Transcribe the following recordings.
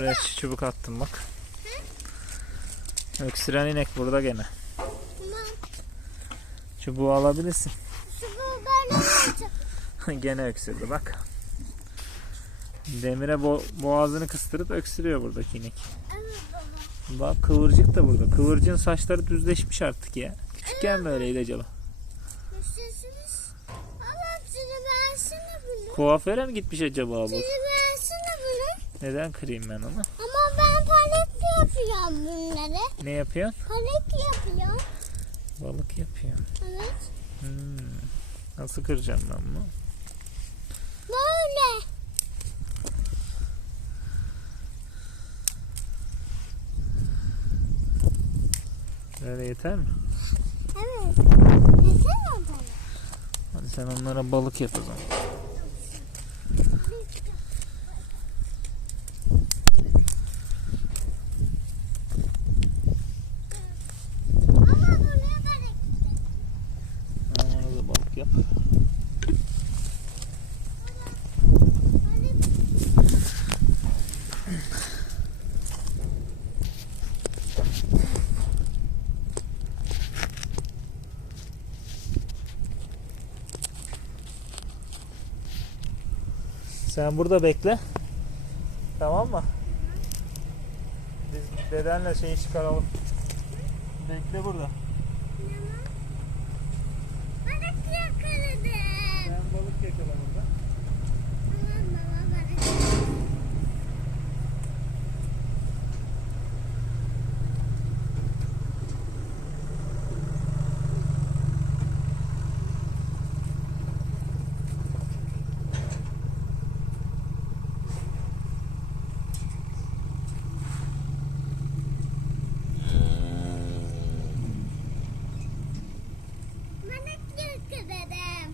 Şuraya çubuk attım bak. Öksüren inek burada gene. Tamam. Çubuğu alabilirsin. Çubuğu ben alacağım. Gene öksürdü bak. Demire boğazını kıstırıp öksürüyor buradaki inek. Evet baba. Bak kıvırcık da burada. Kıvırcığın saçları düzleşmiş artık ya. Küçükken mi öyleydi acaba? Nasılsınız? Baba sizi versene bunu. Kuaföre mi gitmiş acaba bu? Sizi versene bunu. Neden kırayım ben onu? Ama ben palet yapıyorum bunları. Ne yapıyorsun? Palet yapıyorum. Balık yapıyor. Evet. Nasıl kıracağım ben bunu? Böyle. Böyle yeter mi? Evet. Neden oldu? Hadi sen onlara balık yap o zaman. Ama buraya da Onlara da balık yap. Sen burada bekle. Tamam mı? Biz dedenle şeyi çıkaralım. Bekle burada. balık yakaladım. Ben balık yakala burada. Tamam baba balık. Balık yakaladım.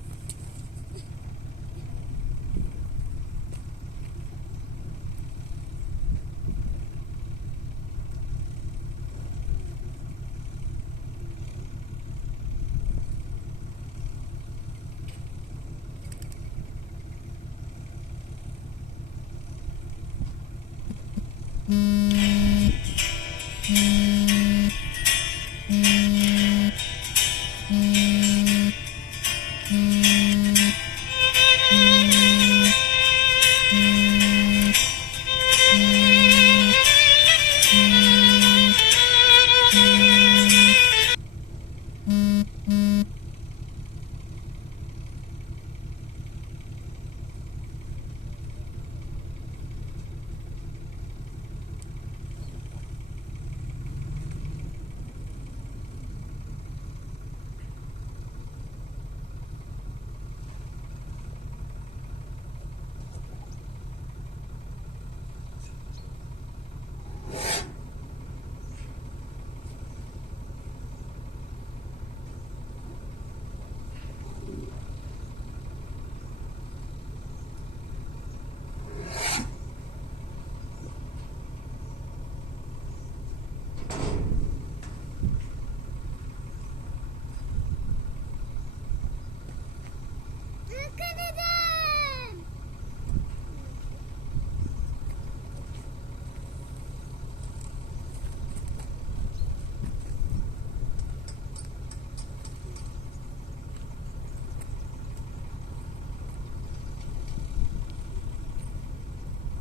Yakaladım.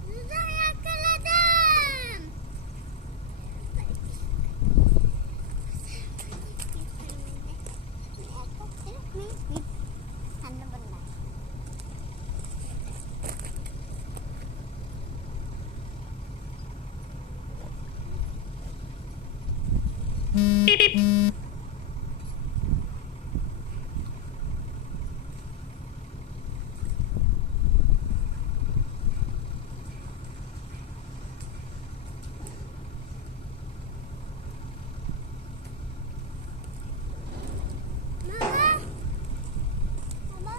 Güzel yakaladım. Sen de bundan. Baba. Baba.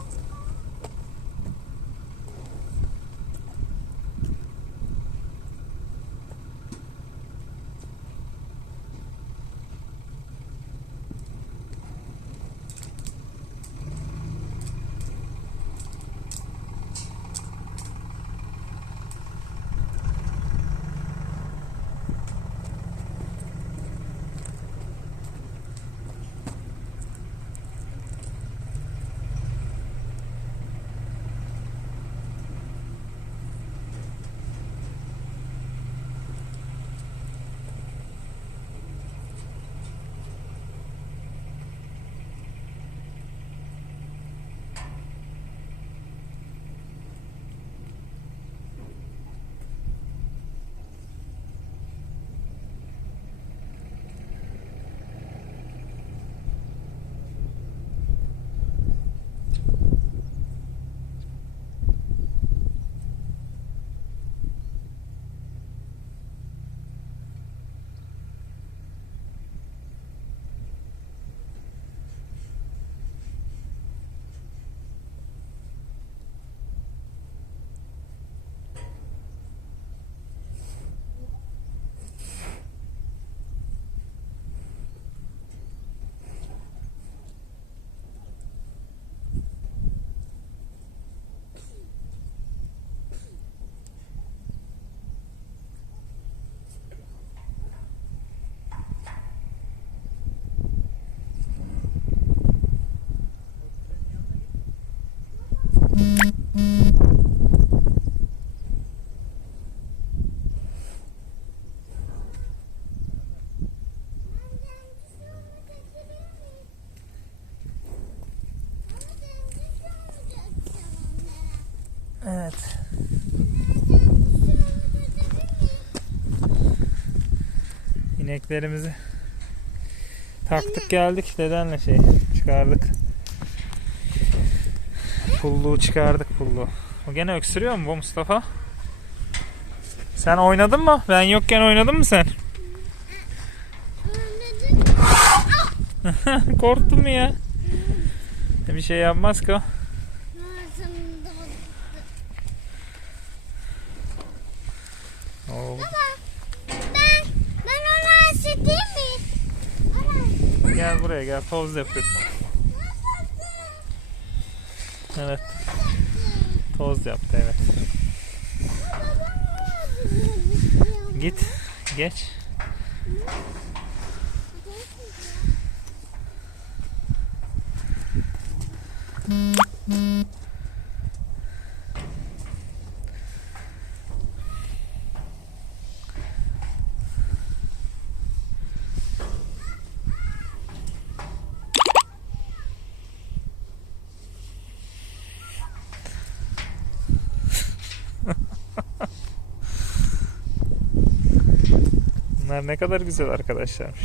İneklerimizi taktık geldik dedenle çıkardık. Pulluğu çıkardık pulluğu. O gene öksürüyor mu bu Mustafa? Sen oynadın mı? Ben yokken oynadın mı sen? Korktun mu ya? Bir şey yapmaz ki o. Oo. Ben onu aşıtayım mı? Gel buraya gel, toz yapıyorsun. Evet, toz yaptı evet. Git, geç. Bunlar ne kadar güzel arkadaşlarmış.